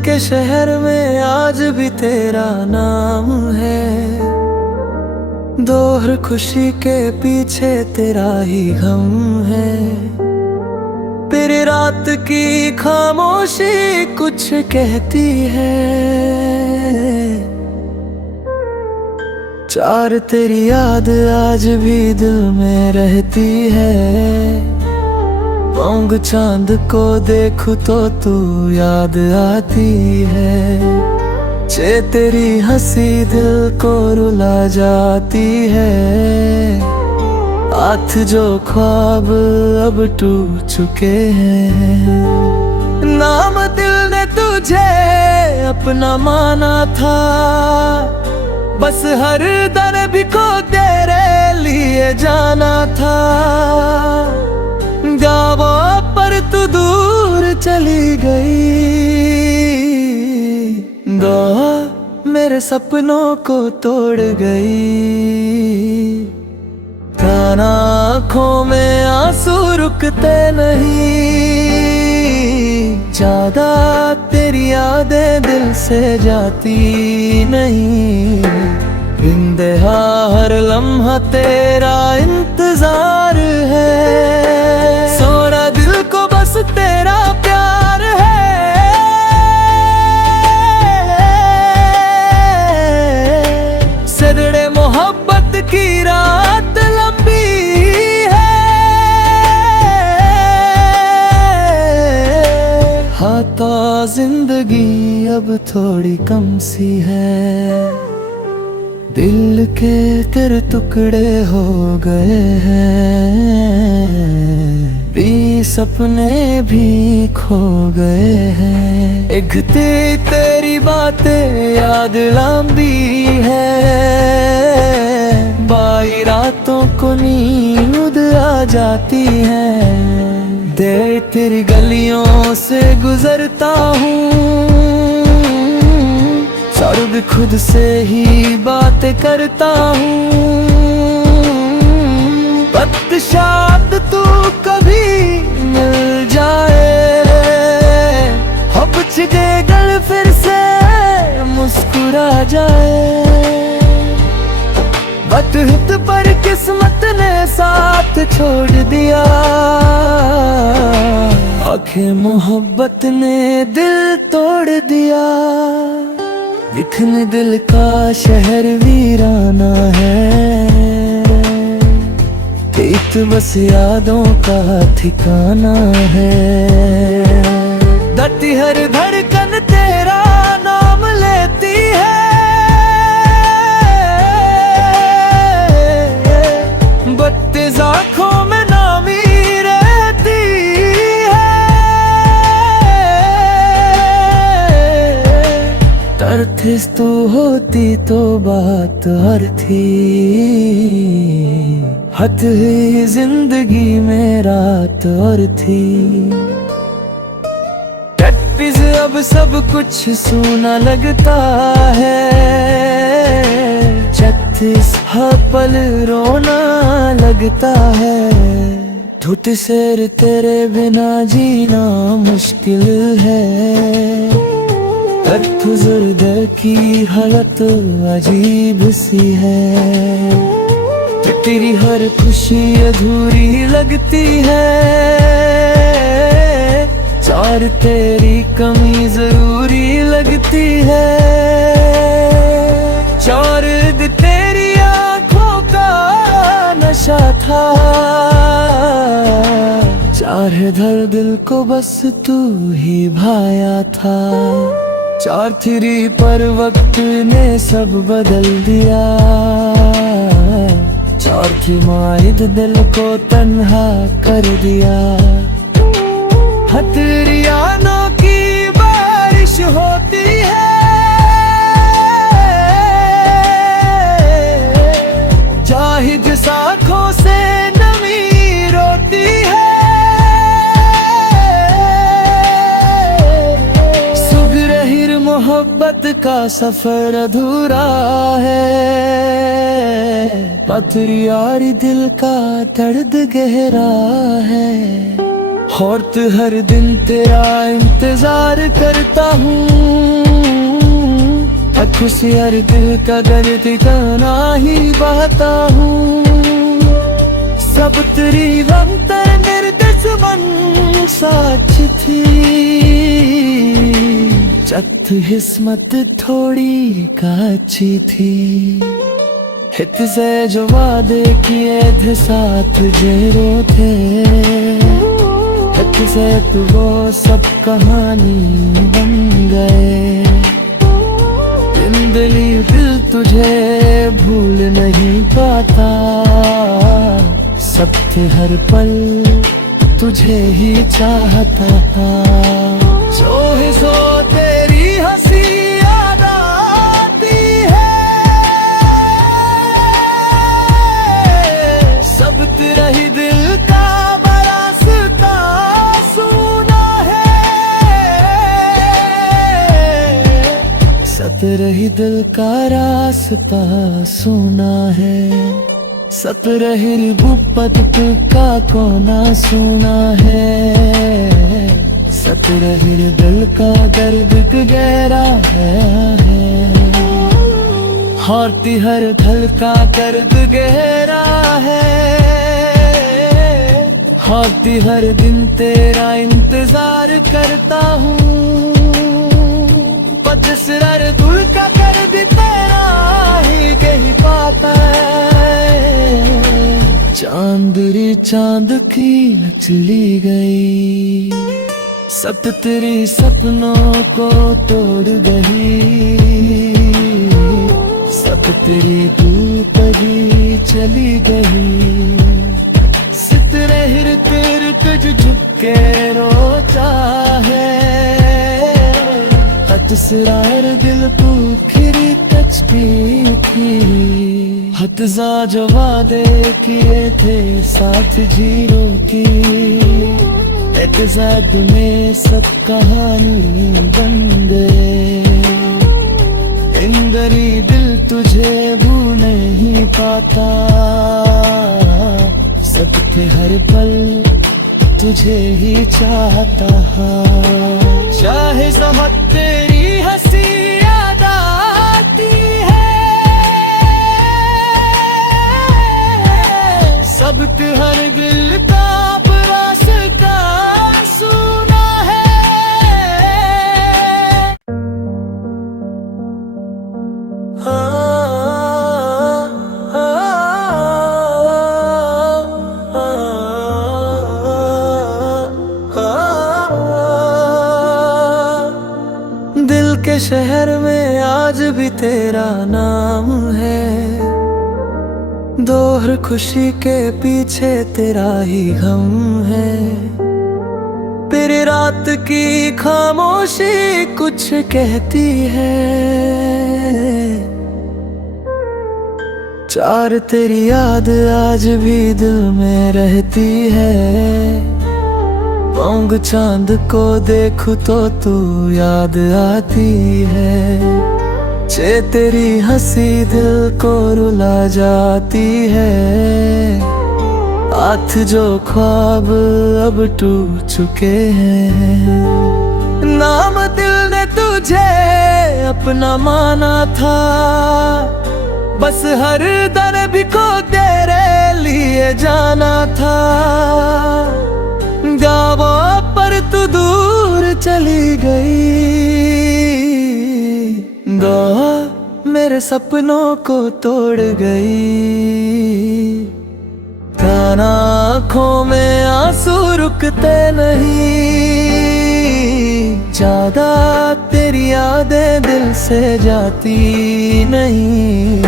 के शहर में आज भी तेरा नाम है। दोहर खुशी के पीछे तेरा ही गम है। फिर रात की खामोशी कुछ कहती है। चार तेरी याद आज भी दिल में रहती है। पोंग चांद को देखूं तो तू याद आती है। चे तेरी हंसी दिल को रुला जाती है। हाथ जो ख्वाब अब टूट चुके हैं। नाम दिल ने तुझे अपना माना था। बस हर दर्द को तेरे लिए जाना था। गावा पर तू दूर चली गई। दुआ मेरे सपनों को तोड़ गई। काना आँखों में आंसू रुकते नहीं। ज्यादा तेरी यादें दिल से जाती नहीं। बिंदेहा हर लम्हा तेरा इंतजार है। सोना दिल को बस तेरा प्यार है। सदड़े मोहब्बत की रात लंबी है। हाथा जिंदगी अब थोड़ी कम सी है। दिल के तेरे टुकड़े हो गए हैं। भी सपने भी खो गए हैं। एक तेरी बातें याद लंबी है। बाई रातों को नींद आ जाती है। देर तेरी गलियों से गुजरता हूँ। सर्द खुद से ही बातें करता हूँ। वक्त शायद तू कभी मिल जाए। अब छिदे गल फिर से मुस्कुरा जाए। बदहित पर किस्मत ने साथ छोड़ दिया। आखिर मोहब्बत ने दिल तोड़ दिया। दिखने दिल का शहर वीराना है। एक बस यादों का ठिकाना है। धरती हर धड़कन तेरा नाम लेती है। बत्तीस आँखों में नामी रहती है। तरथिस तू होती तो बात और थी। हद ही जिंदगी में रात और थी। टट्टिस अब सब कुछ सूना लगता है। 36 हर पल रोना लगता है। ठुट शेर तेरे बिना जीना मुश्किल है। अर्थ की हालत अजीब सी है। तेरी हर खुशी अधूरी लगती है। चार तेरी कमी जरूरी लगती है। चार तेरी आँखों का नशा था। चार धर दिल को बस तू ही भाया था। चार थ्री पर वक्त ने सब बदल दिया। चार की माहिद दिल को तन्हा कर दिया। हथेलियां की बारिश होती है। जाहिद साखों से नमी रोती है। सुगरहिर मोहब्बत का सफर अधूरा है। पथरी यारी दिल का दर्द गहरा है। और तो हर दिन तेरा इंतजार करता हूँ। खुशी हर दिल का दर्द गाना ही बहता हूँ। सब तेरी रमतर निर्देश मन साच थी। चत हिस्मत थोड़ी काची थी। हित से जो वादे किए थे साथ जेरो थे। हित से तू वो सब कहानी बन गए। जिंदगी दिल तुझे भूल नहीं पाता। सबके हर पल तुझे ही चाहता था। जो है सो तेरी हंसी याद आती है। सब तेरा ही दिल का बरासता सुना है। सतरह ही दिल का रास्ता सुना है। सतरह गुप्पत का कोना सुना है। सतरह दिल का दर्द गहरा है। हारती हर धल का दर्द गहरा है। हारती हर दिन तेरा इंतजार करता हूँ। पदसर दुल का दर्द तेरा ही कहीं पाता है। चांदरी चांद की चली गई। सब तेरी सपनों को तोड़ गई। सब तेरी धूप ही चली गई। सितरे हिर तेर तुझ झुके रोता है। हतसरार दिल पुखरी कचकी थी। हतजा जो वादे किए थे साथ जीरो की। एतजाद में सब कहानी बन गए। इंदरी दिल तुझे भूल नहीं पाता। सबके हर पल तुझे ही चाहता। चाहे सहत तेरी हंसी याद आती है। सबके हर दिल का रास्ता सुना है। दिल के शहर में आज भी तेरा नाम है। दोहर खुशी के पीछे तेरा ही गम है। तेरी रात की खामोशी कुछ कहती है। चार तेरी याद आज भी दिल में रहती है। पोंग चांद को देखूं तो तू याद आती है। चे तेरी हंसी दिल को रुला जाती है। हाथ जो ख्वाब अब टूट चुके हैं। नाम दिल ने तुझे अपना माना था। बस हर दर्द को तेरे लिए जाना था। गावों पर तू दूर चली गई। दुआ मेरे सपनों को तोड़ गई। काना आँखों में आंसू रुकते नहीं। ज्यादा तेरी यादें दिल से जाती नहीं।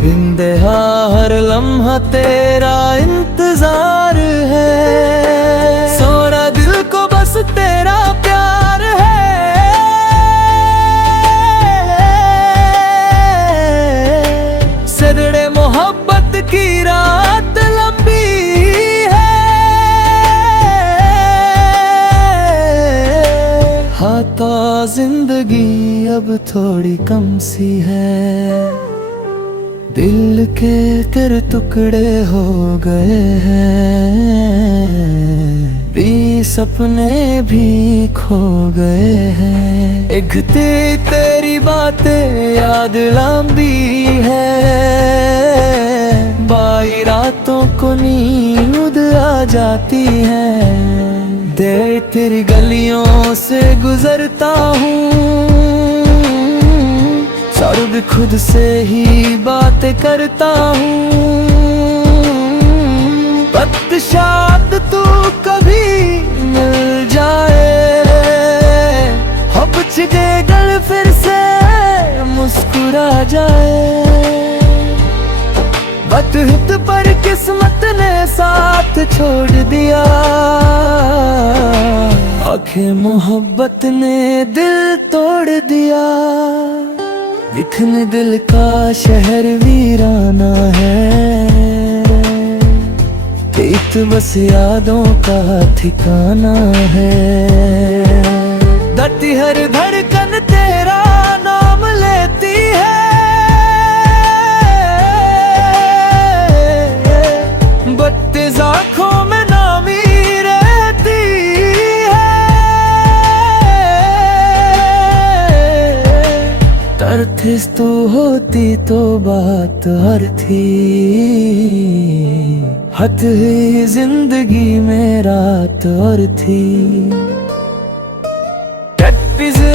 बिंदेहा हर लम्हा तेरा इंतजार है। सोना दिल को बस तेरा प्यार है। सदड़े मोहब्बत की रात लंबी है। हाथा जिंदगी अब थोड़ी कम सी है। दिल के तेरे टुकड़े हो गए हैं। सपने भी खो गए हैं। एक तेरी बातें याद लंबी है, बाई रातों को नींद आ जाती है। देख तेरी गलियों से गुजरता हूँ, सर्द खुद से ही बातें करता हूँ। वक्त शायद तू कभी मिल जाए, अब छिड़े गल फिर से मुस्कुरा जाए। बट हित पर किस्मत ने साथ छोड़ दिया, आखिर मोहब्बत ने दिल तोड़ दिया। दिखने दिल का शहर वीराना है, एक बस यादों का ठिकाना है। धरती हर धड़कन तेरा नाम लेती है, बत्तीस आँखों में नामी रहती है। तरथिस तू होती तो बात और थी, हद ही जिंदगी में रात और थी।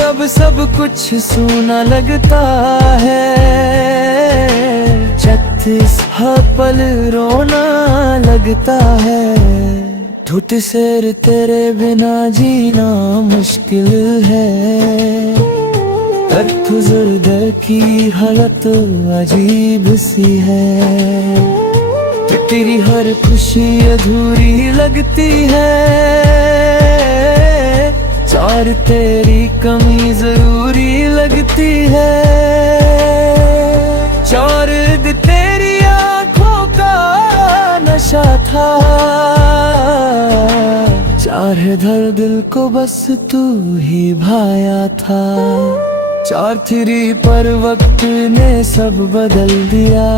अब सब कुछ सूना लगता है, 36 हर पल रोना लगता है। ठुट शेर तेरे बिना जीना मुश्किल है, दर्द की हालत अजीब सी है। तेरी हर खुशी अधूरी लगती है, चार तेरी कमी जरूरी लगती है। चार तेरी आंखों का नशा था, चार धर दिल को बस तू ही भाया था। चार थ्री पर वक्त ने सब बदल दिया,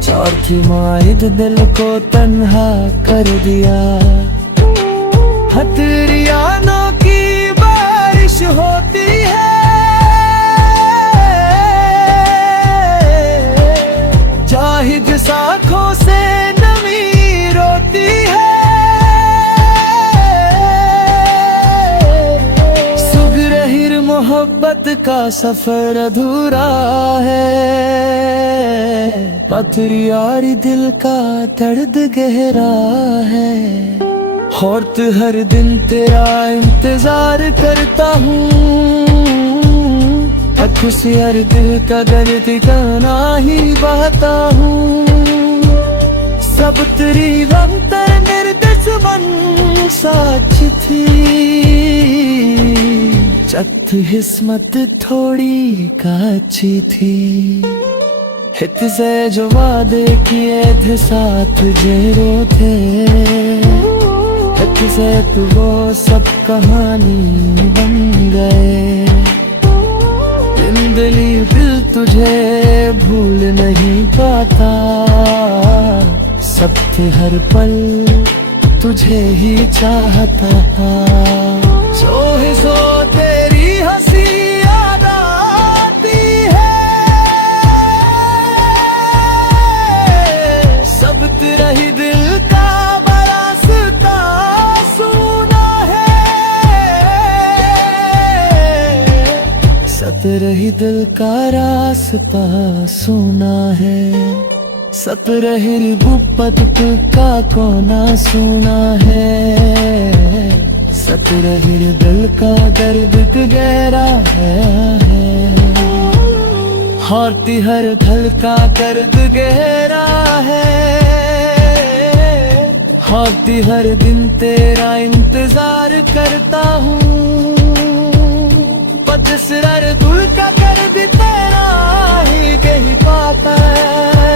चार थी माहिद दिल को तन्हा कर दिया। हथेलियां की बारिश होती है, जाहिद साखों से नमी रोती है। सुगरहिर मोहब्बत का सफर अधूरा है, पत्थर यारी दिल का दर्द गहरा है। और तो हर दिन तेरा इंतजार करता हूँ, खुशी हर दिल का दर्द गाना ही बहता हूँ। सब तेरी रमतर निर्देश बन साच थी, चत हिस्मत थोड़ी काची थी। हित से जो वादे किए थे साथ जेरो थे, हित से तू वो सब कहानी बन गए। जिंदगी दिल तुझे भूल नहीं पाता, सबके हर पल तुझे ही चाहता था। सो तेरी हंसी याद आती है, सब तेरा ही दिल का बरासता सुना है। सत्रह ही दिल का रास्ता सुना है, सत्रह गुप्पत का कोना सुना है। सत्रह दिल का दर्द गहरा है, हारती हर धल का दर्द गहरा है। हारती हर दिन तेरा इंतजार करता हूँ, पदसर दुल का दर्द तेरा ही कहीं पाता है।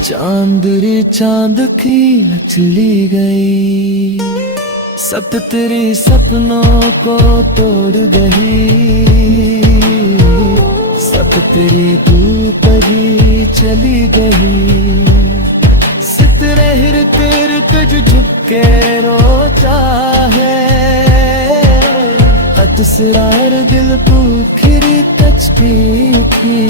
चांदरी चांद की चली गई, सत तेरी सपनों को तोड़ गई। सब तेरी धूप ही चली गई, सितरे हिर तेर तुझ झुक के रोता है। हतसरार दिल पूखरी कचकी थी,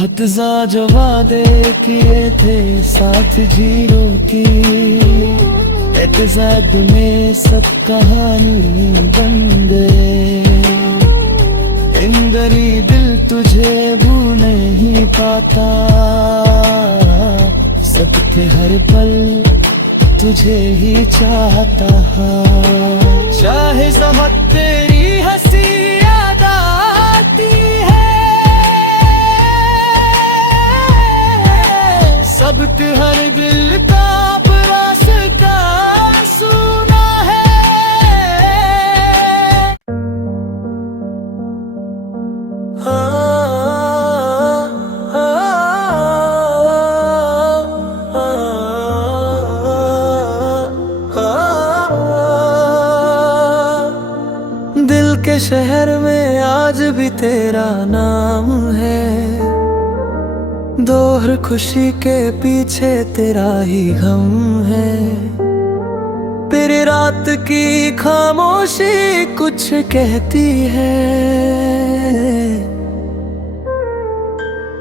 हतजा जो वादे किए थे साथ जीरो की। एक ज़द में सब कहानी बन गए, इन गरीब दिल तुझे भूल नहीं पाता। सबके हर पल तुझे ही चाहता है। चाहे ज़हमत तेरी हंसी याद आती है, सबके हर दिल का रास्ता सुना है। दिल के शहर में आज भी तेरा नाम है, दोहर खुशी के पीछे तेरा ही गम है। फिर रात की खामोशी कुछ कहती है,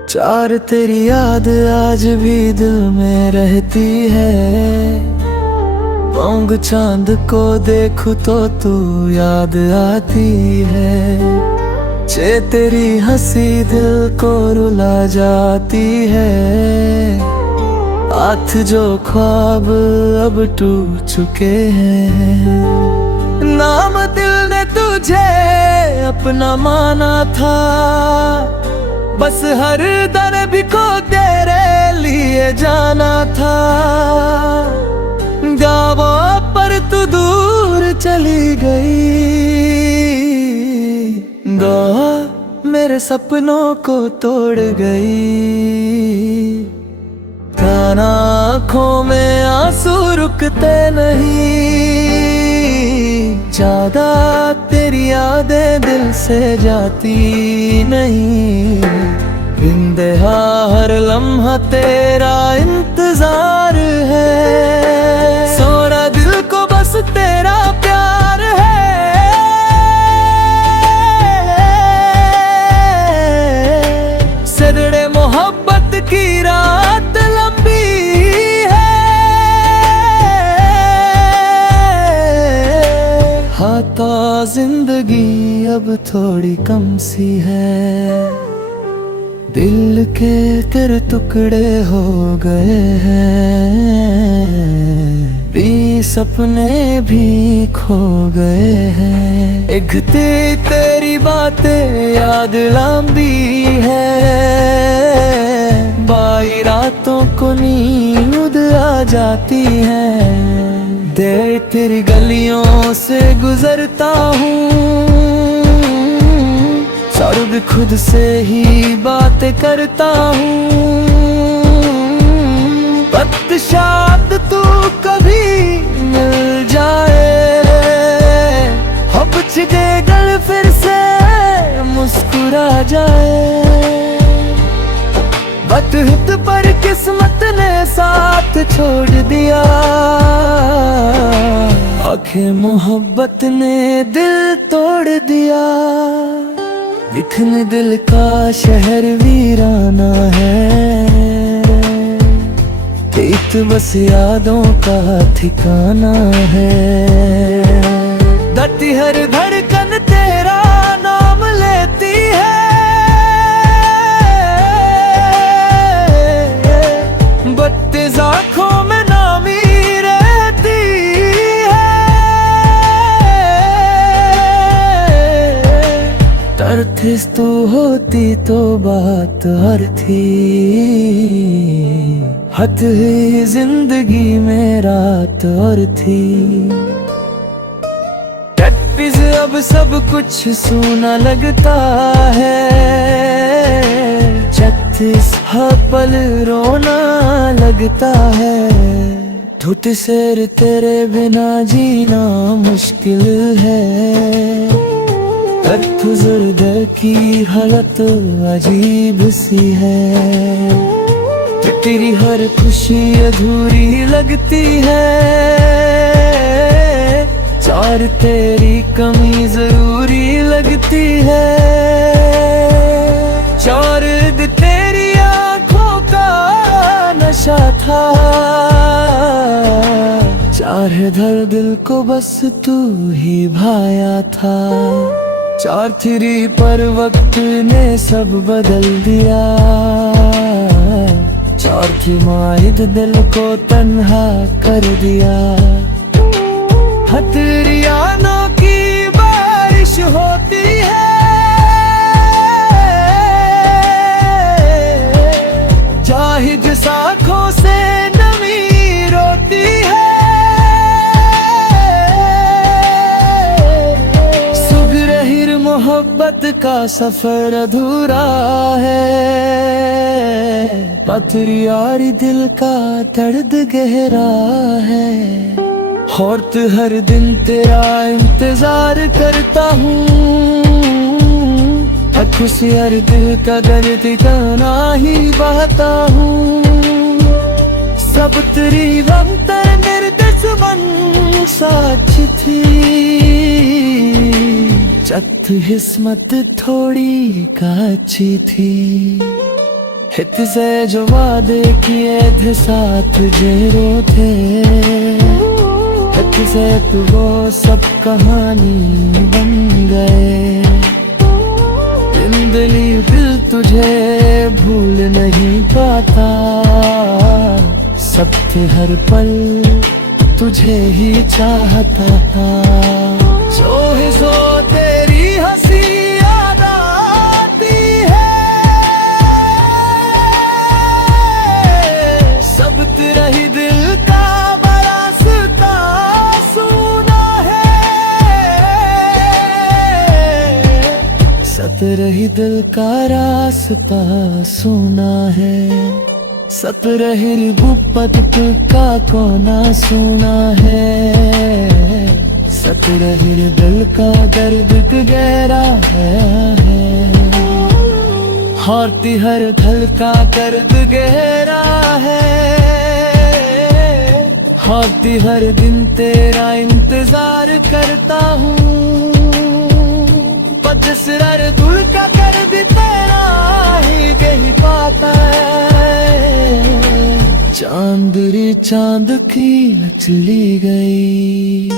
चार तेरी याद आज भी दिल में रहती है। पोंग चांद को देखूं तो तू याद आती है, चे तेरी हंसी दिल को रुला जाती है। हाथ जो ख्वाब अब टूट चुके हैं, नाम दिल ने तुझे अपना माना था। बस हर दर्द को तेरे लिए जाना था। गावों पर तू दूर चली गई, दुआ मेरे सपनों को तोड़ गई। काना आँखों में आंसू रुकते नहीं, ज्यादा तेरी यादें दिल से जाती नहीं। बिंदेहा हर लम्हा तेरा इंतजार है, सोना दिल को बस तेरा प्यार है। सदड़े मोहब्बत की रात लंबी है, हाथा जिंदगी अब थोड़ी कम सी है। दिल के तेरे टुकड़े हो गए हैं, भी सपने भी खो गए हैं। एक तेरी बातें याद लंबी है, बाई रातों को नींद आ जाती है। देर तेरी गलियों से गुजरता हूँ, सर्द खुद से ही बातें करता हूँ। वक्त शायद तू कभी मिल जाए, अब छिदे गल फिर से मुस्कुरा जाए। बदहित पर किस्मत ने साथ छोड़ दिया, आखिर मोहब्बत ने दिल तोड़ दिया। दिखने दिल का शहर वीराना है, एक बस यादों का ठिकाना है। धरती हर धड़कन तेरा नाम लेती है, बत्तीस आँखों में नामी रहती है। तरथिस तू होती तो बात और थी, हद ही जिंदगी में रात और थी। अब सब कुछ सूना लगता है, 36 पल रोना लगता है। ठुट शेर तेरे बिना जीना मुश्किल है, अर्थ की हालत अजीब सी है। तेरी हर खुशी अधूरी लगती है, चार तेरी कमी जरूरी लगती है, चार तेरी आंखों का नशा था, चार धर दिल को बस तू ही भाया था। चार थी पर वक्त ने सब बदल दिया, चार थी माहिद दिल को तन्हा कर दिया। हथेलियों की बारिश होती है, जाहिद साखों से नमी रोती है। सुगरहिर मोहब्बत का सफर अधूरा है, पथरी यारी दिल का दर्द गहरा है। और तो हर दिन तेरा इंतजार करता हूँ, खुशी हर दिल का दर्द गाना ही बहता हूँ। सब तेरी रमतर निर्दस मन साच थी, चत हिस्मत थोड़ी काची थी। हित से जो वादे किए थे साथ जेरो थे, हित से तू वो सब कहानी बन गए। जिंदगी दिल तुझे भूल नहीं पाता, सबके हर पल तुझे ही चाहता था। सो तेरी हंसी याद आती है, सब तेरा ही दिल का बरासता सुना है। सतरही दिल का रास्ता सुना है, सतरही गुप्पत का कोना सुना है। सतरही दिल का दर्द गहरा है, हारती हर दिल का दर्द गहरा है। हारती हर दिन तेरा इंतजार करता हूँ, पजसर दुल का दर्द तेरा ही कहीं पाता है। चांदरी चांद की चली गई,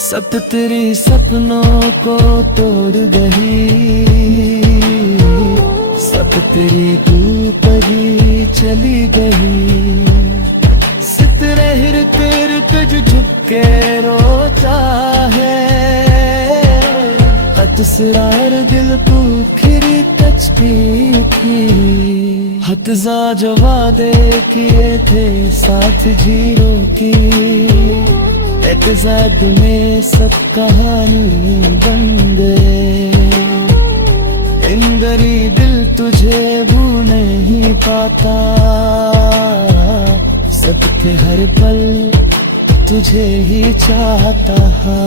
सत तेरी सपनों को तोड़ गई। सत तेरी धूप ही चली गई, सितरहिर तेर तुझ झुके रोता है। हतसरार दिल को खिरी तचती थी, हतजा जो वादे किए थे साथ जीरो की। एक साथ में सब कहानी बन गए, इंदरी दिल तुझे भूल नहीं पाता। सबके हर पल तुझे ही चाहता है,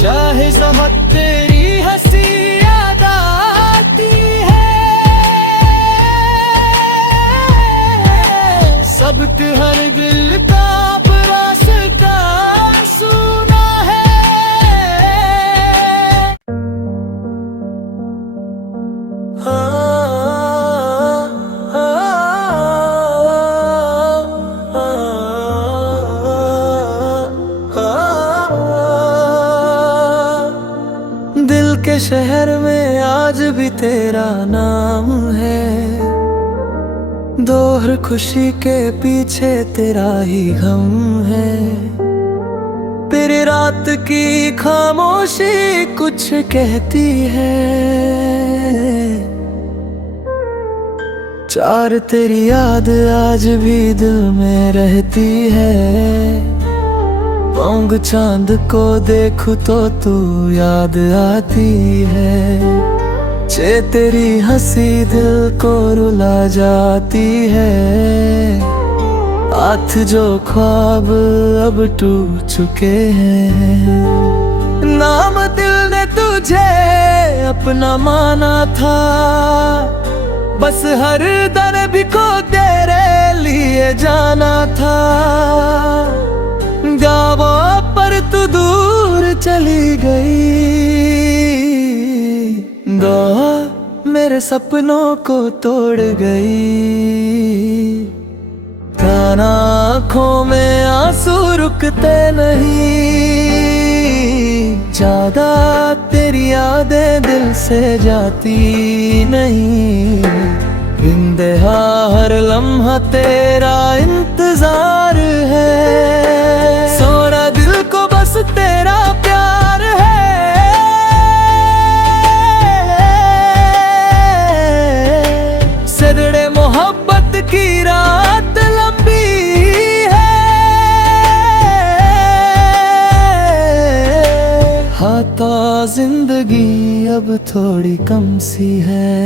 चाहे समझ तेरी हंसी याद आती है। सबके हर दिल का रास्ता सुना है। दिल के शहर में आज भी तेरा नाम है, दोहर खुशी के पीछे तेरा ही गम है। तेरी रात की खामोशी कुछ कहती है, चार तेरी याद आज भी दिल में रहती है। पोंग चांद को देखूं तो तू याद आती है, चे तेरी हंसी दिल को रुला जाती है। हाथ जो ख्वाब अब टूट चुके हैं, नाम दिल ने तुझे अपना माना था। बस हर दर्द को तेरे लिए जाना था, गावों पर तू दूर चली गई। दुआ मेरे सपनों को तोड़ गई। काना आँखों में आंसू रुकते नहीं, ज्यादा तेरी यादें दिल से जाती नहीं। बिंदेहा हर लम्हा तेरा इंतजार है, सोना दिल को बस तेरा प्यार है। सदड़े मोहब्बत की रात लंबी है, हाथा जिंदगी अब थोड़ी कम सी है।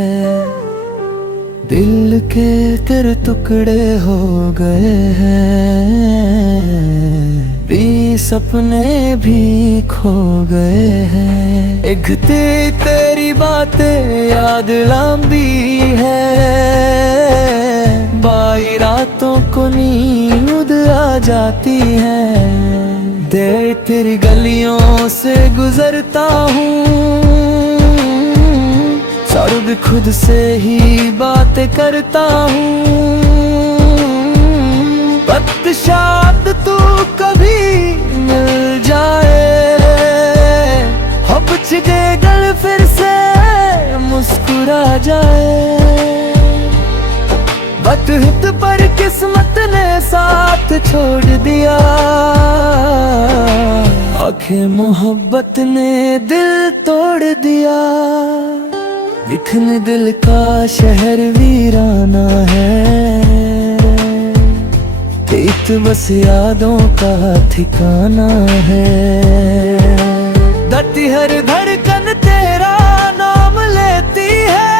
दिल के तेरे टुकड़े हो गए हैं, भी सपने भी खो गए हैं। एक तेरी बातें याद लंबी है, बाई रातों को नींद आ जाती है। देर तेरी गलियों से गुजरता हूँ, सर्द खुद से ही बातें करता हूँ। वक्त शायद तू कभी मिल जाए, हब चिगे गल फिर से मुस्कुरा जाए। वक्त हित पर किस्मत ने साथ छोड़ दिया, आंखें मोहब्बत ने दिल तोड़ दिया। दिखने दिल का शहर वीराना है, एक बस यादों का ठिकाना है। धरती हर धड़कन तेरा नाम लेती है,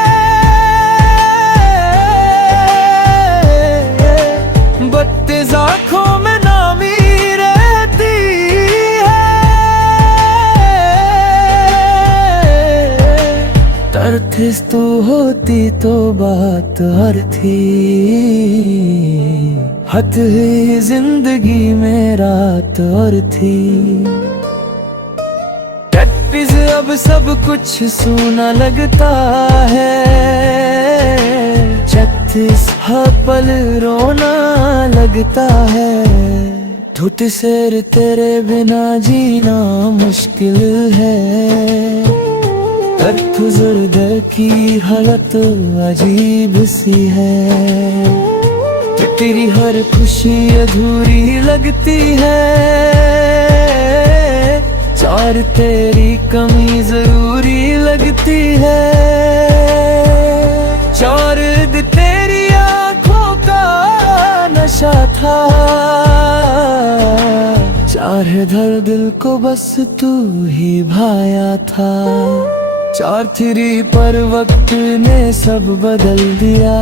बत्तीस आँखों में नामी रहती है। तरथिस तू होती तो बात और थी, हद ही जिंदगी में रात और थी। अब सब कुछ सूना लगता है, 36 हर पल रोना लगता है। ठुट शेर तेरे बिना जीना मुश्किल है, अर्थ की हालत अजीब सी है। तेरी हर खुशी अधूरी लगती है, चार तेरी कमी जरूरी लगती है। चार तेरी आँखों का नशा था, चार धर दिल को बस तू ही भाया था। चार थी पर वक्त ने सब बदल दिया,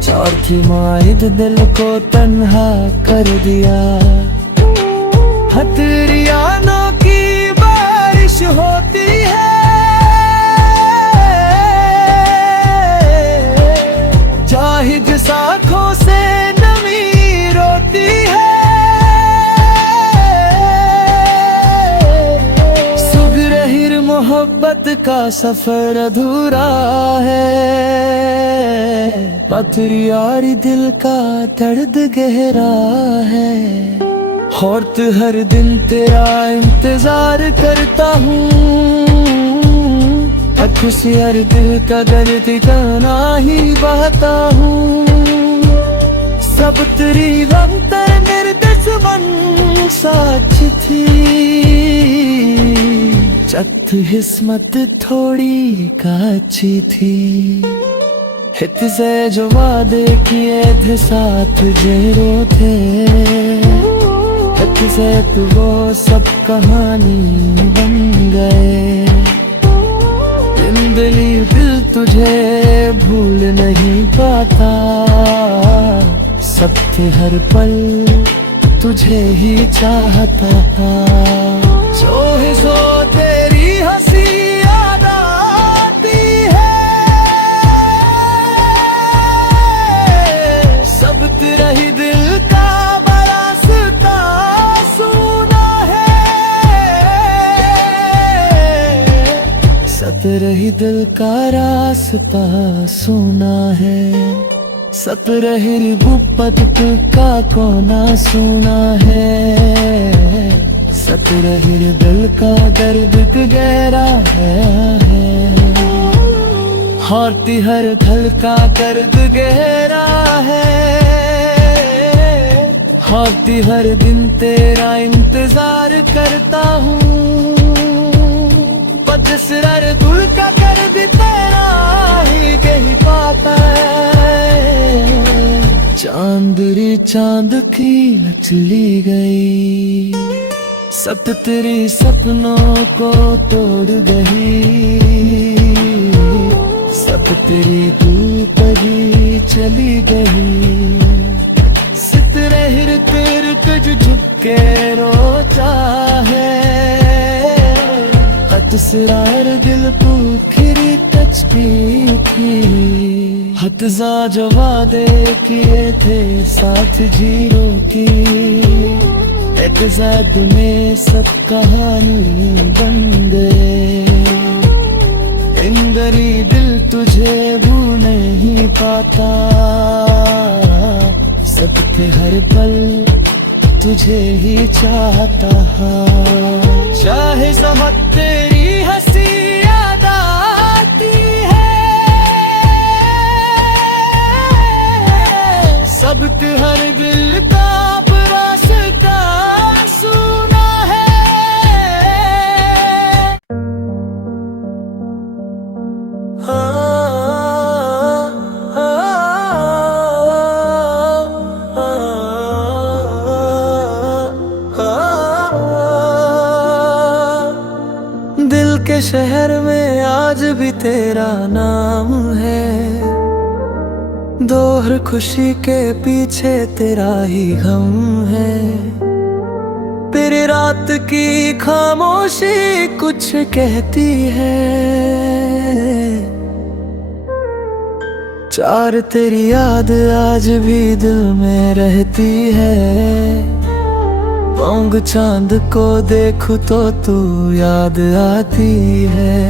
चार थी माहिद दिल को तन्हा कर दिया। हथेलियाँ की बारिश होती है, जाहिद साखों से नमी रोती है। सुगरहिर मोहब्बत का सफर अधूरा है, पथरी यारी दिल का दर्द गहरा है। और तो हर दिन तेरा इंतजार करता हूँ, खुशी हर दिल का दर्द ठिकाना ही बहता हूँ। सब तेरी गमतर निर्दस मन साच थी, चत हिस्मत थोड़ी काची थी। हित से जो वादे किए थे साथ जेरो थे, से तू वो सब कहानी बन गए। दिली दिल तुझे भूल नहीं पाता, सबके हर पल तुझे ही चाहता था। जो है सो तेरी हंसी याद आती है, सब तेरा ही दिल का बड़ा सुना है। 17 दिल का रास्ता सुना है, 17 भूपत का कोना सुना है, 17 दिल का दर्द गहरा है, होती हर धल का दर्द गहरा है, होती हर दिन तेरा इंतजार करता हूँ, पजसर दुल का दर्द तेरा ही कहीं पाता है। चांदरी चांद की चली गई, सब तेरे सपनों को तोड़ गई, सब तेरी धूप ही चली गई, सितरे तेरे तुझ झुके रोता है, हतसरार दिल पुखरी टचकी थी, हतजा जो वादे किए थे साथ जीरो की, एक ज़द में सब कहानी बन गए, इंदरी दिल तुझे भूल नहीं पाता, सब थे हर पल तुझे ही चाहता, चाहे ज़हमत तेरी हंसी याद आती है, सब थे हर दिल का रास्ता सुना है। दिल के शहर में आज भी तेरा नाम है, दोहर खुशी के पीछे तेरा ही गम है, तेरी रात की खामोशी कुछ कहती है, चार तेरी याद आज भी दिल में रहती है, पोंग चांद को देखूं तो तू याद आती है,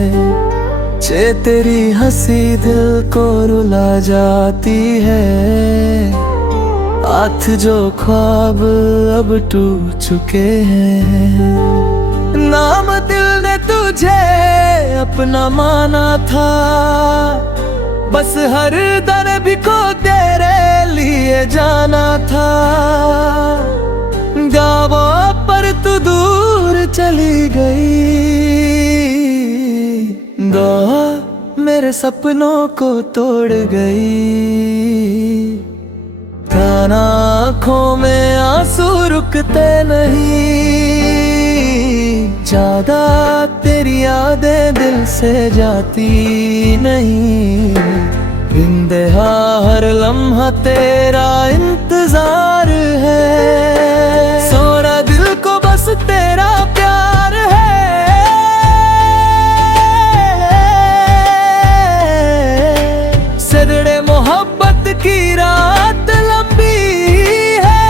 चे तेरी हंसी दिल को रुला जाती है, हाथ जो ख्वाब अब टूट चुके हैं, नाम दिल ने तुझे अपना माना था, बस हर दर्द को तेरे लिए जाना था, गावों पर तू दूर चली गई, दुआ मेरे सपनों को तोड़ गई, काना आँखों में आंसू रुकते नहीं, ज्यादा तेरी यादें दिल से जाती नहीं, बिंदेहा हर लम्हा तेरा इंतजार है, सोना दिल को बस तेरा प्यार है, सदड़े मोहब्बत की रात लंबी है,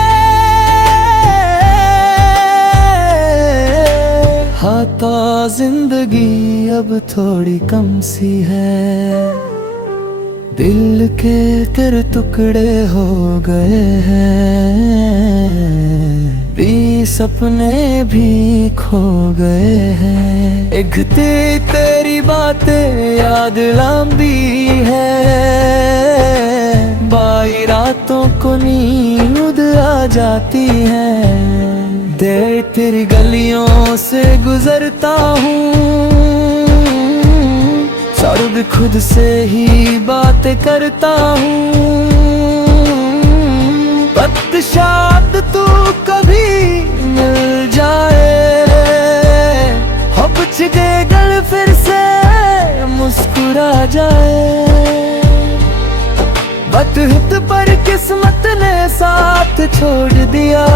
हाथा जिंदगी अब थोड़ी कम सी है, दिल के तेरे टुकड़े हो गए हैं, भी सपने भी खो गए हैं, एक तेरी बातें याद लंबी है, बाई रातों को नींद आ जाती है, देर तेरी गलियों से गुजरता हूँ, सर्द खुद से ही बातें करता हूँ, वक्त शायद तू कभी मिल जाए, हो कुछ गल फिर से मुस्कुरा जाए, बदहित पर किस्मत ने साथ छोड़ दिया,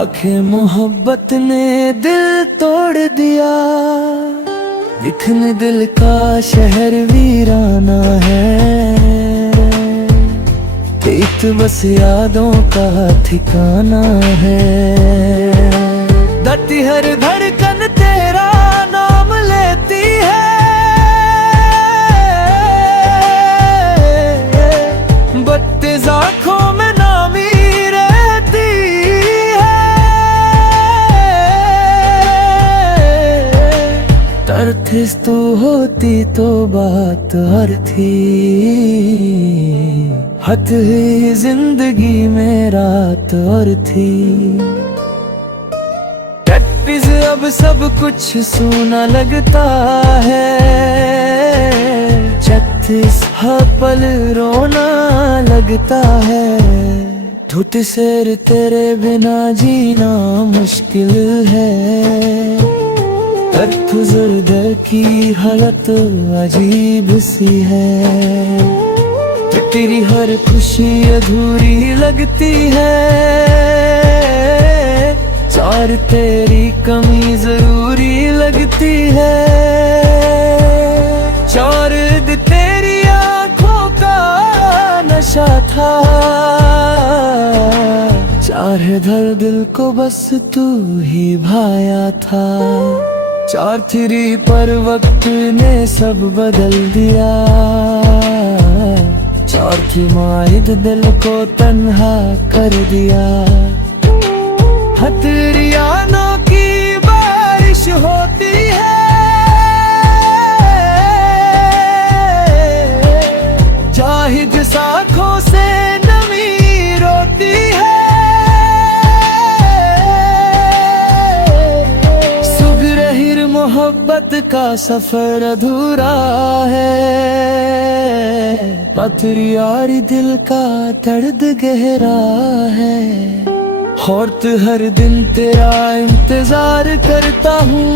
आखिर मोहब्बत ने दिल तोड़ दिया, दिखने दिल का शहर वीराना है, एक बस यादों का ठिकाना है, धरती हर धड़कन तेरा नाम ले अर्थिस तू होती तो बात और थी, हद ही जिंदगी में रात और थी। टट्टिस अब सब कुछ सूना लगता है, 36 हर पल रोना लगता है। ठुट शेर तेरे बिना जीना मुश्किल है, अर्थ की हालत अजीब सी है। तेरी हर खुशी अधूरी लगती है, चार तेरी कमी जरूरी लगती है। चार तेरी आंखों का नशा था, चार धर दिल को बस तू ही भाया था। 4 पर वक्त ने सब बदल दिया, 4 माहिद दिल को तन्हा कर दिया। हथेलियों की बारिश होती है, जाहिद साखों से नमी रोती है। मोहब्बत का सफर अधूरा है, पत्थर यारी दिल का दर्द गहरा है। और तो हर दिन तेरा इंतजार करता हूँ,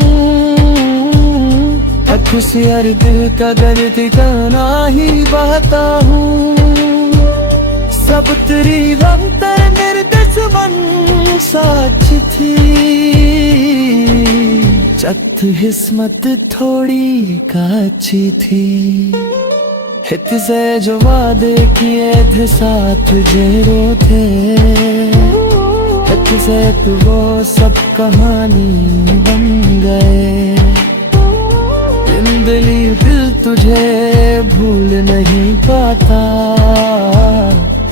खुशी हर दिल का दर्द गाना ही बहता हूँ। सब तेरी रमतर निर्दस मन साच थी, चत हिस्मत थोड़ी काची थी। हित से जो वादे किए थे साथ जेरो थे, हित से तो वो सब कहानी बन गए। जिंदगी दिल तुझे भूल नहीं पाता,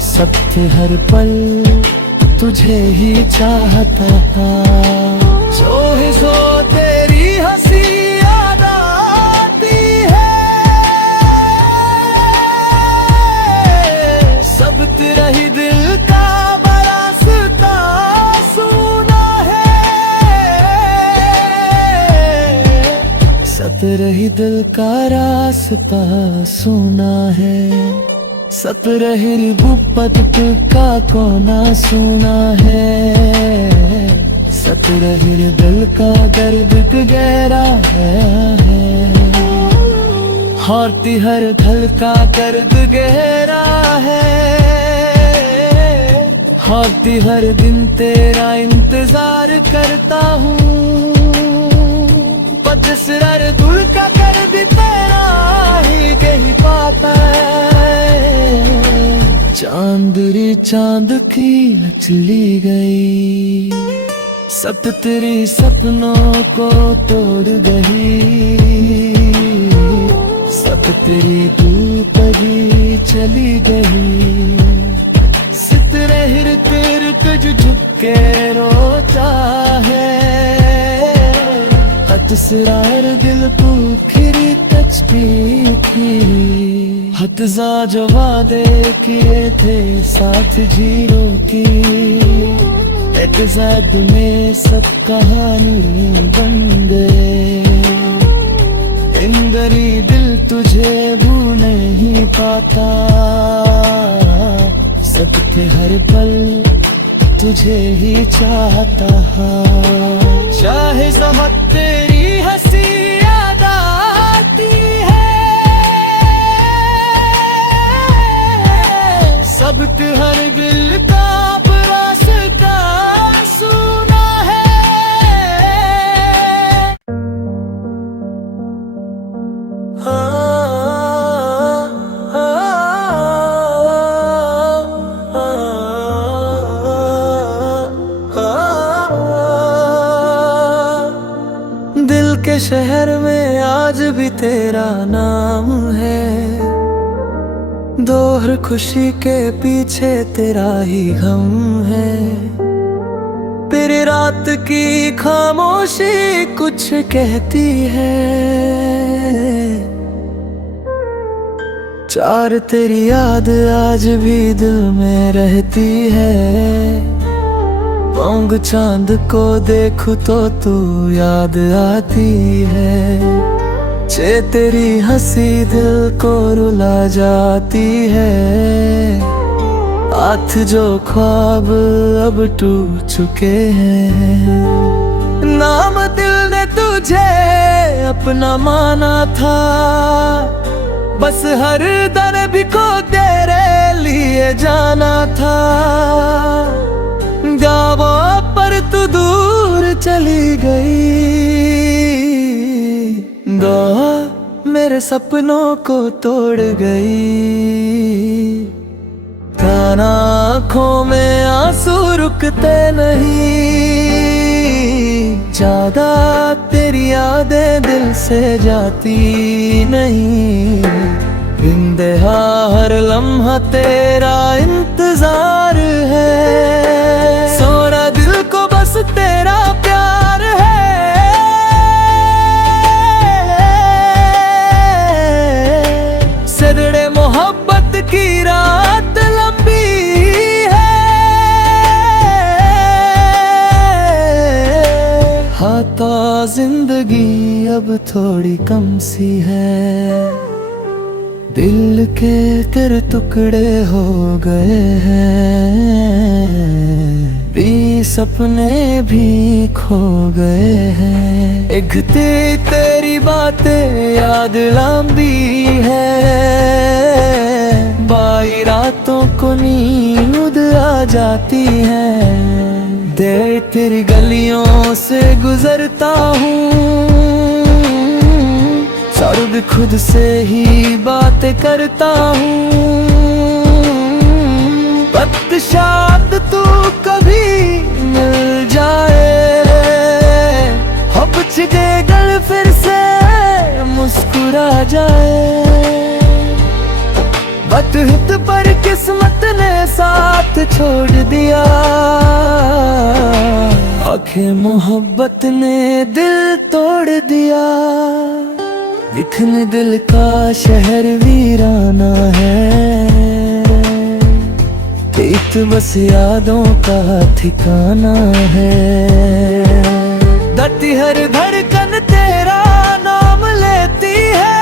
सबके हर पल तुझे ही चाहता था। जो है सो तेरी हंसी याद आती है, सब तेरा ही दिल का बरासता सुना है। सब तेरा ही दिल का रास्ता सुना है, सतरही बुपत का कोना सुना है। सतरही दिल का दर्द गहरा है, हारती हर धल का दर्द गहरा है। हारती हर दिन तेरा इंतजार करता हूँ, बदसर दुल का दर्द तेरा ही कहीं पाता है। चांदरी चांद की चली गई, सब तेरी सपनों को तोड़ गई। सब तेरी धूप ही चली गई, सितरे हिर तेर तुझ झुके रोता है। हतसरार दिल को खिरी तचकी थी, हतजा जो वादे किए थे साथ जीरो की। एक साथ में सब कहानी बन गए, इंदरी दिल तुझे भूल नहीं पाता। सबके हर पल तुझे ही चाहता, चाहे समझ तेरी हंसी याद आती है। सबके हर दिल का रास्ता सुना है। दिल के शहर में आज भी तेरा नाम है, दो हर खुशी के पीछे तेरा ही गम है। तेरी रात की खामोशी कुछ कहती है। चार तेरी याद आज भी दिल में रहती है। पोंग चांद को देखूं तो तू याद आती है। चे तेरी हंसी दिल को रुला जाती है। हाथ जो ख्वाब अब टूट चुके हैं। नाम दिल ने तुझे अपना माना था, बस हर दर्द को तेरे लिए जाना था। गावों पर तू दूर चली गई, दुआ मेरे सपनों को तोड़ गई। काना आँखों में आंसू रुकते नहीं, ज्यादा तेरी यादें दिल से जाती नहीं। बिंदेहा हर लम्हा तेरा इंतजार है। सोना दिल को बस तेरा प्यार है। सदड़े मोहब्बत की रात लंबी है। हाथा जिंदगी अब थोड़ी कम सी है। दिल के तेरे टुकड़े हो गए हैं, सपने भी खो गए हैं। एक तेरी बातें याद लंबी है। बाई रातों को नींद आ जाती है। देर तेरी गलियों से गुजरता हूँ, सर्द खुद से ही बातें करता हूँ। वक्त शायद तू कभी मिल जाए, अब छिगे गल फिर से मुस्कुरा जाए। बदहित पर किस्मत ने साथ छोड़ दिया, आखिर मोहब्बत ने दिल तोड़ दिया। दिखने दिल का शहर वीराना है, एक बस यादों का ठिकाना है। धरती हर धड़कन तेरा नाम लेती है,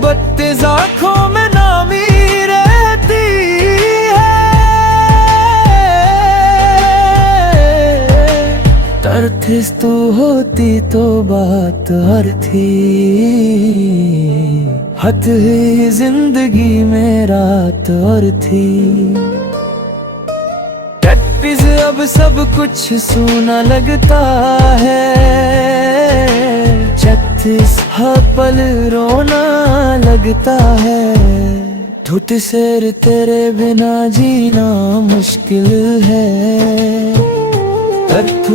बत्तीस आँखों में नामी रहती है। तरथिस तू होती तो बात और थी, हद ही जिंदगी में रात और थी। अब सब कुछ सूना लगता है, 36 पल रोना लगता है। ठुट शेर तेरे बिना जीना मुश्किल है, अर्थ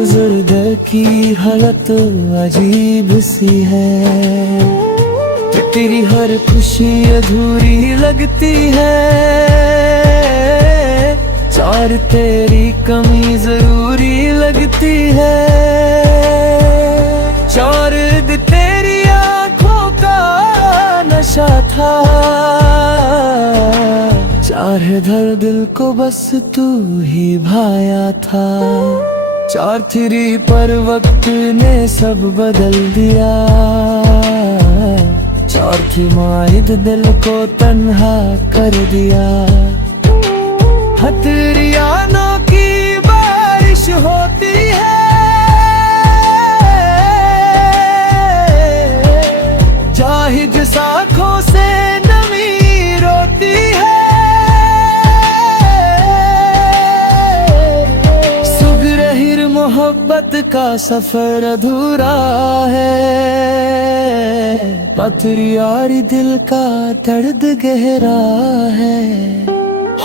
की हालत अजीब सी है। तेरी हर खुशी अधूरी लगती है, चार तेरी कमी जरूरी लगती है। चार तेरी आँखों का नशा था, चार धर दिल को बस तू ही भाया था। चार थ्री पर वक्त ने सब बदल दिया, चार थी माहिद दिल को तन्हा कर दिया। हथेलियानों की बारिश होती है, जाहिद साखों से नमी रोती है। सुगरहिर मोहब्बत का सफर अधूरा है, पथरी यारी दिल का दर्द गहरा है।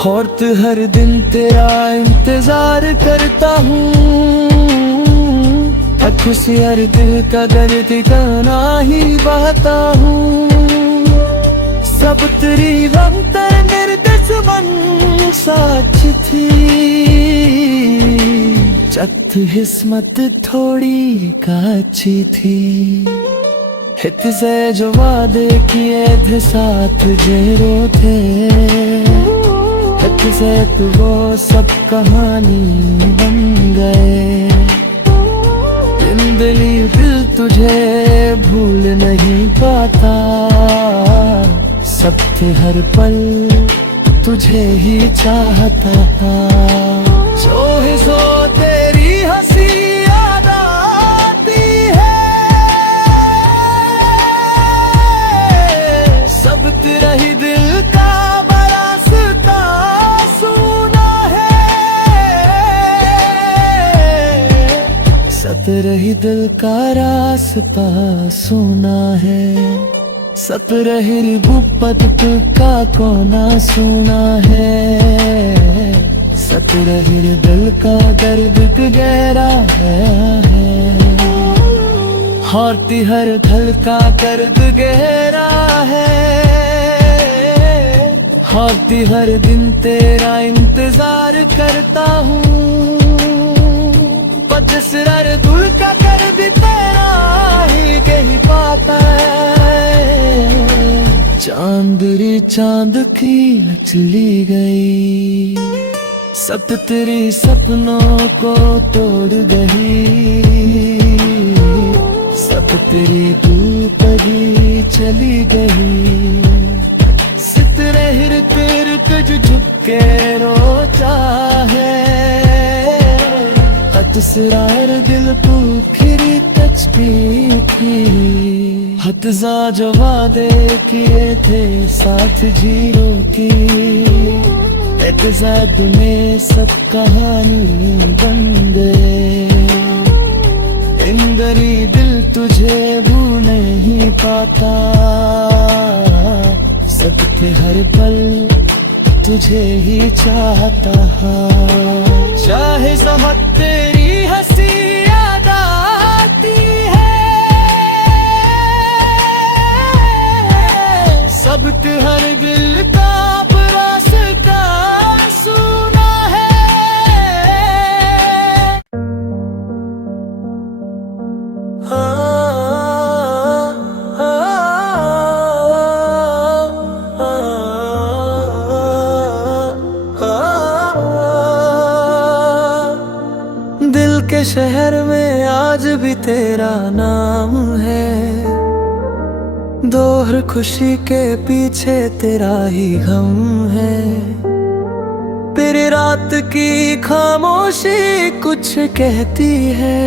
और तो हर दिन तेरा इंतजार करता हूँ, खुशी हर दिल का दर्द ठिकाना ही बहता हूँ। सब तेरी रमतर निर्देश मन साच थी, चत हिस्मत थोड़ी काची थी। हित से जो वादे किए थे साथ जेरो थे, हित से तो वो सब कहानी बन गए। दिली दिल तुझे भूल नहीं पाता, सब थे हर पल तुझे ही चाहता था। जो है सो तेरी हंसी याद आती है, सब तेरा ही दिल का बरासता सुना है। सतरही दिल का रास्ता सुना है, सतरही भूपत का कोना सुना है। सतरही दिल का दर्द गहरा है, होती हर धल का दर्द गहरा है। होती हर दिन तेरा इंतजार करता हूँ, पजसर दुल का दर्द तेरा ही कहीं पाता है। चांदरी चांद की चली गई, सब तेरे सपनों को तोड़ गई। सब तेरी धूप ही चली गई, सितरे हिर तेर तुझ झुके रोता है। हतसरार दिल पुखरी तचती थी, हतजा जो वादे किए थे साथ जीरो की। एतजाद में सब कहानी बन गए। इंदरी दिल तुझे भूल नहीं पाता, सबके हर पल तुझे ही चाहता। चाहे समझ तेरी हंसी याद आती है, सबके हर दिल का रास्ता सुना है। दिल के शहर में आज भी तेरा नाम है, दोहर खुशी के पीछे तेरा ही गम है। तेरी रात की खामोशी कुछ कहती है,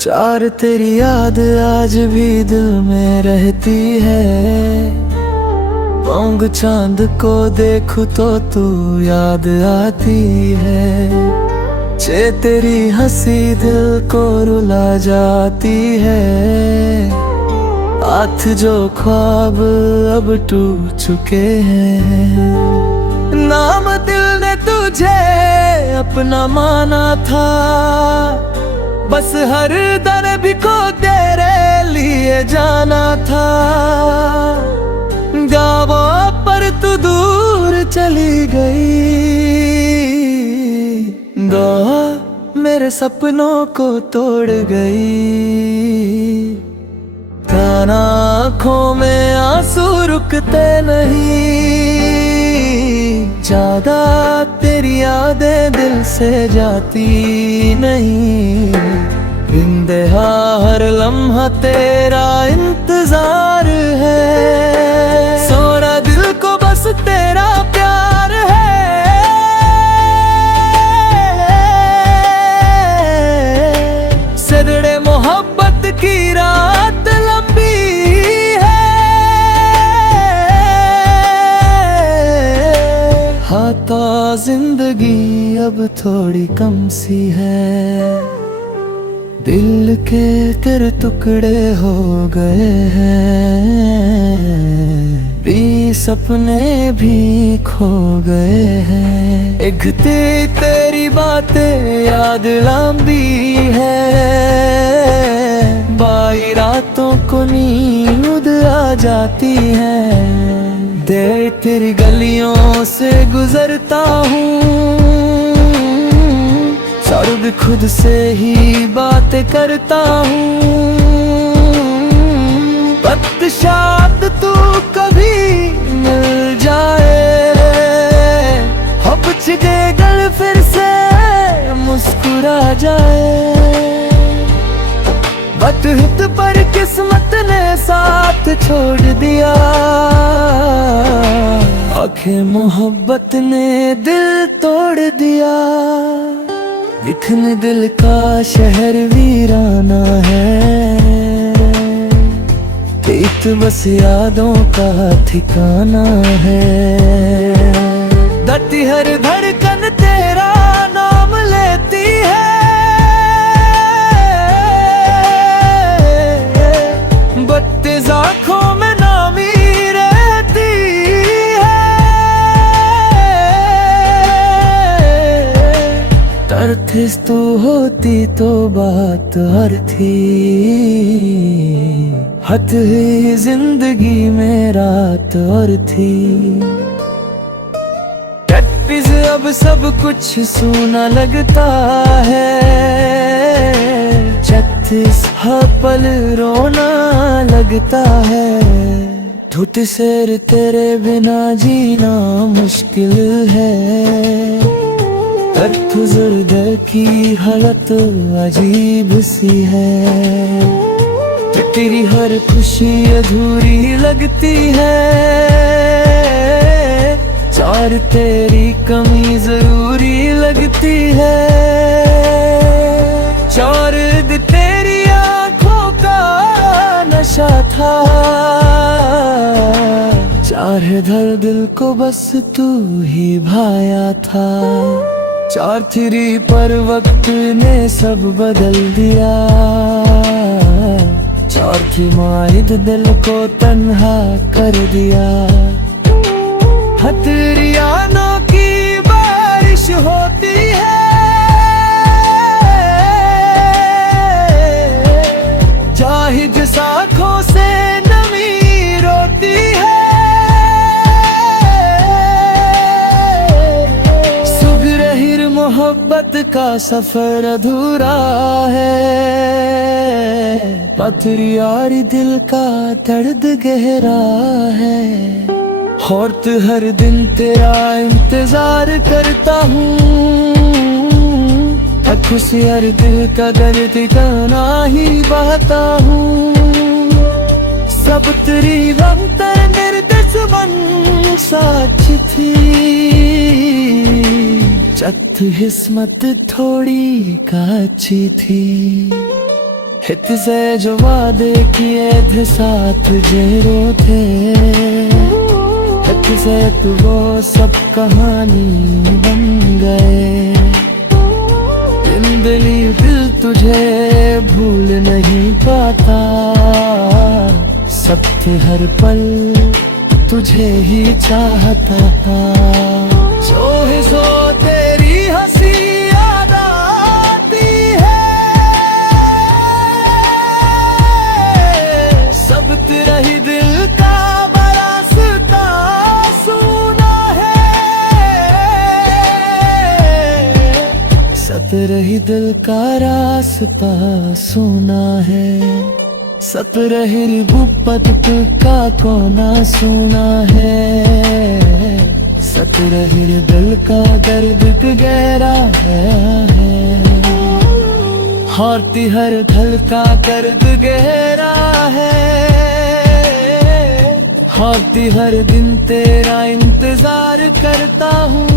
चार तेरी याद आज भी दिल में रहती है। पोंग चांद को देखूं तो तू याद आती है, चे तेरी हंसी दिल को रुला जाती है। हाथ जो ख्वाब अब टूट चुके हैं, नाम दिल ने तुझे अपना माना था। बस हर दर्द को तेरे लिए जाना था। गावों पर तू दूर चली गई, दुआ मेरे सपनों को तोड़ गई। काना आँखों में आंसू रुकते नहीं, ज्यादा तेरी यादें दिल से जाती नहीं। बिंदेहा हर लम्हा तेरा इंतजार है, सोना दिल को बस तेरा प्यार है। सदड़े मोहब्बत की रात लंबी है, हाथा जिंदगी अब थोड़ी कम सी है। दिल के तेरे टुकड़े हो गए हैं, भी सपने भी खो गए हैं। एक तेरी बातें याद लंबी है, आई रातों को नींद आ जाती है। देर तेरी गलियों से गुजरता हूँ, सर्द खुद से ही बातें करता हूँ। वक्त शायद तू कभी मिल जाए, अब छिगे गल फिर से मुस्कुरा जाए। बट हित पर किस्मत ने साथ छोड़ दिया, आखिर मोहब्बत ने दिल तोड़ दिया। दिखने दिल का शहर वीराना है, एक बस यादों का ठिकाना है। धरती हर धड़कन तेरा नाम लेती है, बत्तीस आँखों में नामी रहती है। तरथिस तू होती तो बात और थी, हद ही जिंदगी में रात और थी। अब सब कुछ सूना लगता है, 36 हर पल रोना लगता है। ठुट शेर तेरे बिना जीना मुश्किल है, अर्थ की हालत अजीब सी है। तेरी हर खुशी अधूरी लगती है, चार तेरी कमी जरूरी लगती है। चार तेरी आंखों का नशा था, चार धर दिल को बस तू ही भाया था। चार थ्री पर वक्त ने सब बदल दिया, चार की माहिद दिल को तन्हा कर दिया। हथेलियां की बारिश होती है, जाहिद साखों से नमी रोती है। सुगरहिर मोहब्बत का सफर अधूरा है, पथरी यारी दिल का दर्द गहरा है। और तो हर दिन तेरा इंतजार करता हूँ, खुशी हर दिल का दर्द गाना ही बहता हूँ। सब तेरी रमतर निर्देश बन साच थी, चत हिस्मत थोड़ी काची थी। हित से जो वादे किए थे साथ जेरो थे, से तू वो सब कहानी बन गए। दिल तुझे भूल नहीं पाता, सबके हर पल तुझे ही चाहता था। जो है सो तेरी हंसी याद आती है, सब तेरा ही दिल का बरासता सुना है। सतरही दिल का रास्ता सुना है, सतरही गुप्पत का कोना सुना है। सतरही दिल का दर्द गहरा है, हारती हर धल का दर्द गहरा है। हारती हर दिन तेरा इंतजार करता हूँ,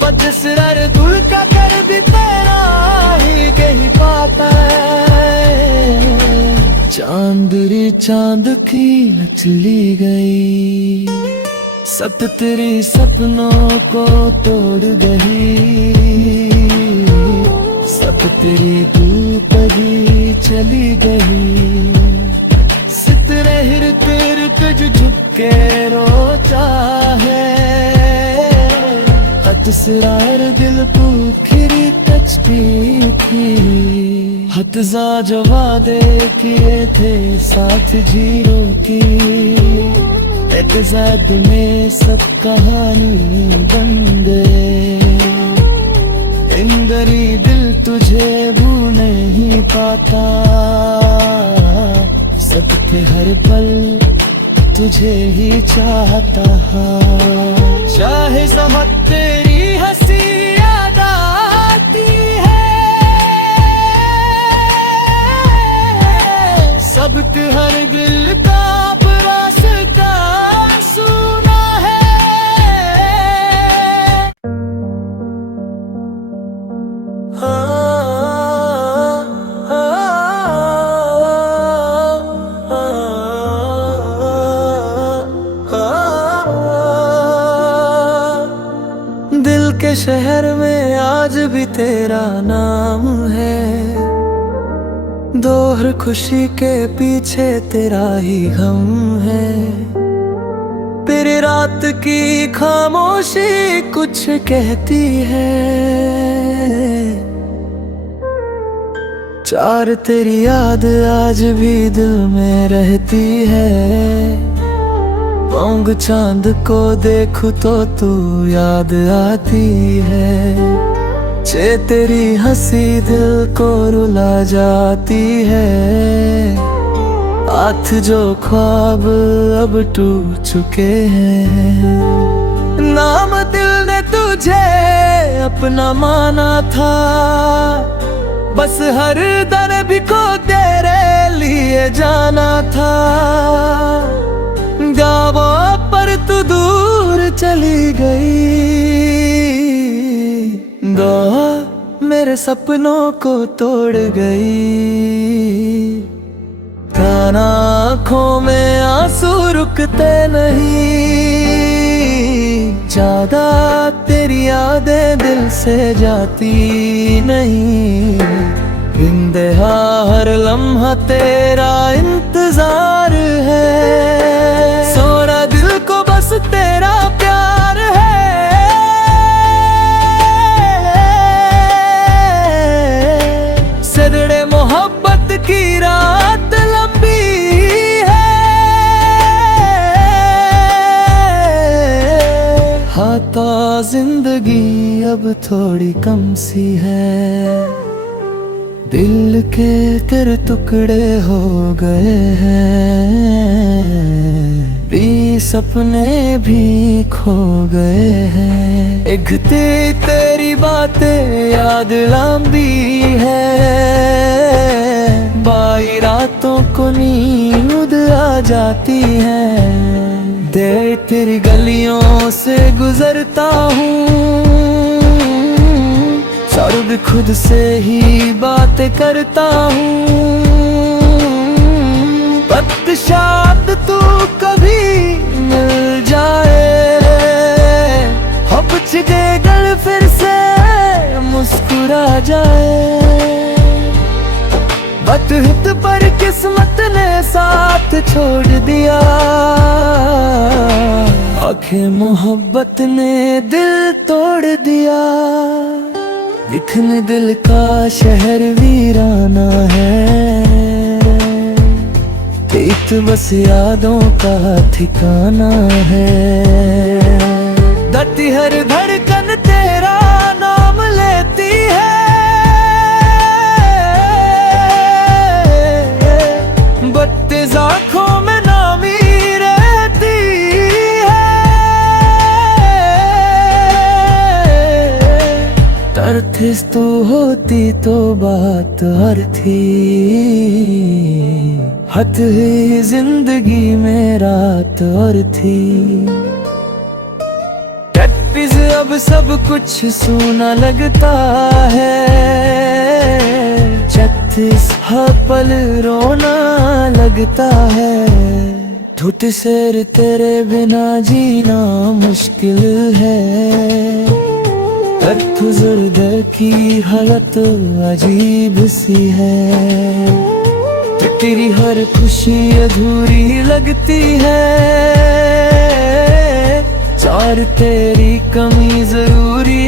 पदसर दुल का दर्द तेरा ही कहीं पाता है। चांदरी चांद की चली गई, सत तेरी सपनों को तोड़ गई। सब तेरी धूप ही चली गई, सितरहिर तुझ झुक के रोता है। इसरार दिल को खिरी कचती थी, हतजा जो वादे किए थे साथ जीरो की, एक ज़द में सब कहानी बन गए। इंदरी दिल तुझे भूल नहीं पाता, सबके हर पल तुझे ही चाहता। चाहे ज़हमत तेरी हंसी याद आती है, सबके हर दिल का रास्ता सुना है। दिल के शहर में आज भी तेरा नाम है, दोहर खुशी के पीछे तेरा ही गम है। फिर रात की खामोशी कुछ कहती है, चार तेरी याद आज भी दिल में रहती है। पोंग चांद को देखूं तो तू याद आती है, चे तेरी हंसी दिल को रुला जाती है। हाथ जो ख्वाब अब टूट चुके हैं, नाम दिल ने तुझे अपना माना था, बस हर दर्द को तेरे लिए जाना था। गावा पर तू दूर चली गई, दुआ मेरे सपनों को तोड़ गई। काना आँखों में आंसू रुकते नहीं, ज्यादा तेरी यादें दिल से जाती नहीं। बिंदेहा हर लम्हा तेरा इंतजार है, सोना दिल को बस तेरा प्यार है। सदड़े मोहब्बत की रात लंबी है, हाथा जिंदगी अब थोड़ी कम सी है। दिल के तेरे टुकड़े हो गए हैं, भी सपने भी खो गए हैं। एक तेरी बातें याद लंबी है, बाई रातों को नींद आ जाती है। दे तेरी गलियों से गुजरता हूँ, सर्द खुद से ही बातें करता हूँ। वक्त शायद तू कभी मिल जाए, हपच दे गल फिर से मुस्कुरा जाए। बत हित पर किस्मत ने साथ छोड़ दिया, आखिर मोहब्बत ने दिल तोड़ दिया। दिखने दिल का शहर वीराना है, एक बस यादों का ठिकाना है। धरती हर धड़कन तेरा नाम लेती है, बत्तीस आँखों में नामी रहती है। तरथिस तू होती तो बात और थी, हद ही जिंदगी में रात और थी। अब सब कुछ सूना लगता है, 36 हर पल रोना लगता है। ठुट शेर तेरे बिना जीना मुश्किल है, अर्थ की हालत अजीब सी है। तेरी हर खुशी अधूरी लगती है, चार तेरी कमी जरूरी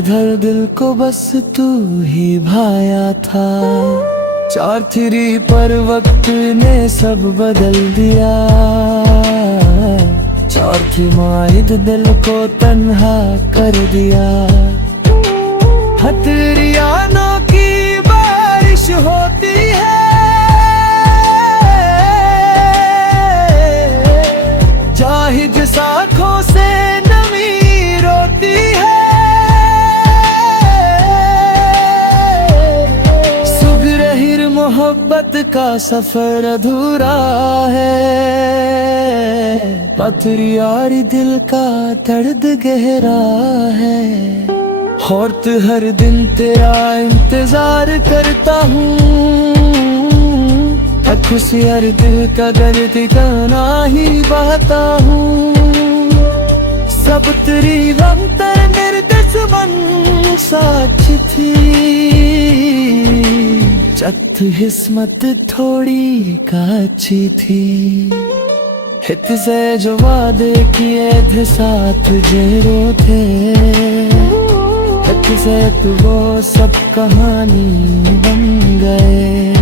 इधर दिल को बस तू ही भाया था। 4-3 पर वक्त ने सब बदल दिया। 4 माहिद दिल को तन्हा कर दिया। हथेलियों की बारिश होती है, जाहिद साखों से नमी रोती है। सुगरहिर मोहब्बत का सफर अधूरा है। पथरियारी दिल का दर्द गहरा है। और तो हर दिन तेरा इंतजार करता हूँ। खुशी हर दिल का दर्द ठिकाना ही बहता हूँ। सब तेरी रमतर निर्दस बन साच थी। चत हिस्मत थोड़ी काची थी। हित से जो वादे किए थे साथ जेरो थे। हित से तो वो सब कहानी बन गए।